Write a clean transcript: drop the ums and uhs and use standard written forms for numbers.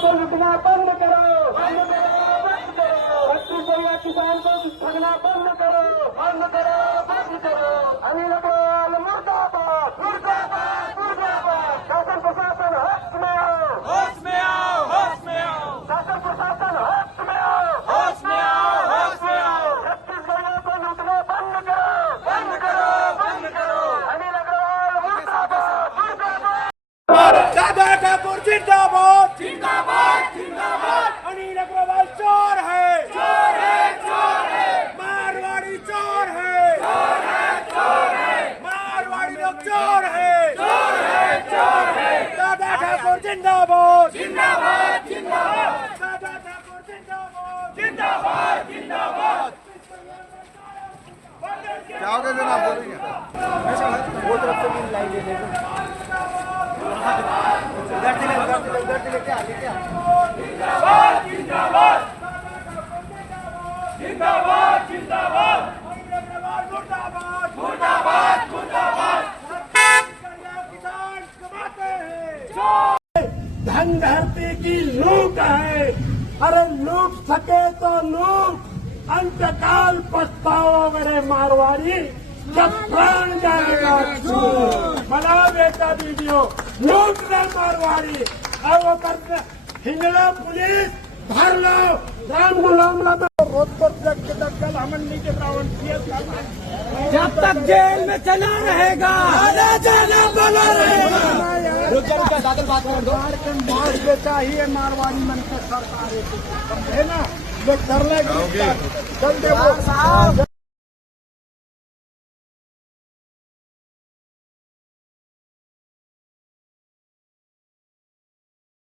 को लुटना बंद करो, बंद करो, बंद करो। छत्तीसगढ़ किसान को ठगना बंद करो, बंद करो, बंद करो। अनिल अग्रवाल मुर्दाबाद, मुर्दाबाद, मुर्दाबाद। शासन प्रशासन होश में आओ, होश में आओ, होश में आओ। शासन प्रशासन होश में आओ, होश में आओ, होश में आओ। छत्तीसगढ़ को लुटना बंद करो, बंद करो, बंद करो। अनिल अग्रवाल मुर्दाबाद, मुर्दाबाद। दादा ठाकुर जिंदाबाद, जिंदाबाद, जिंदाबाद। अनिल अग्रवाल चोर है, चोर है, चोर है। मारवाड़ी चोर है, चोर है, चोर है। मारवाड़ी लोग चोर है, चोर है, चोर है। दादा ठाकुर जिंदाबाद, जिंदाबाद, जिंदाबाद। दादा ठाकुर जिंदाबाद, जिंदाबाद, जिंदाबाद। क्या हो गया जनाब, बोलेंगे वो तरफ से भी लाइन ले लेंगे। उधर लेके आगे क्या? जिंदाबाद, जिंदाबाद, जिंदाबाद, जिंदाबाद। मुर्दाबाद, मुर्दाबाद, मुर्दाबाद। किसान कमाते हैं, धन धरती की लूट है। अरे लूट सके तो लूट, अंतकाल पछताओगे मारवाड़ी, जब प्राण जाएगा छूट। बनाओ बेटा वीडियो, लूट रहे मारवाड़ी। और वो करते हिंगला पुलिस भर लो, राम गुलाम ला रोज को कल हमन नीचे रावण जब तक जेल में चला रहेगा, आना जाना बना रहेगा। मार बेटा ही मारवाड़ी मन के सरकार है ना, जो कर ले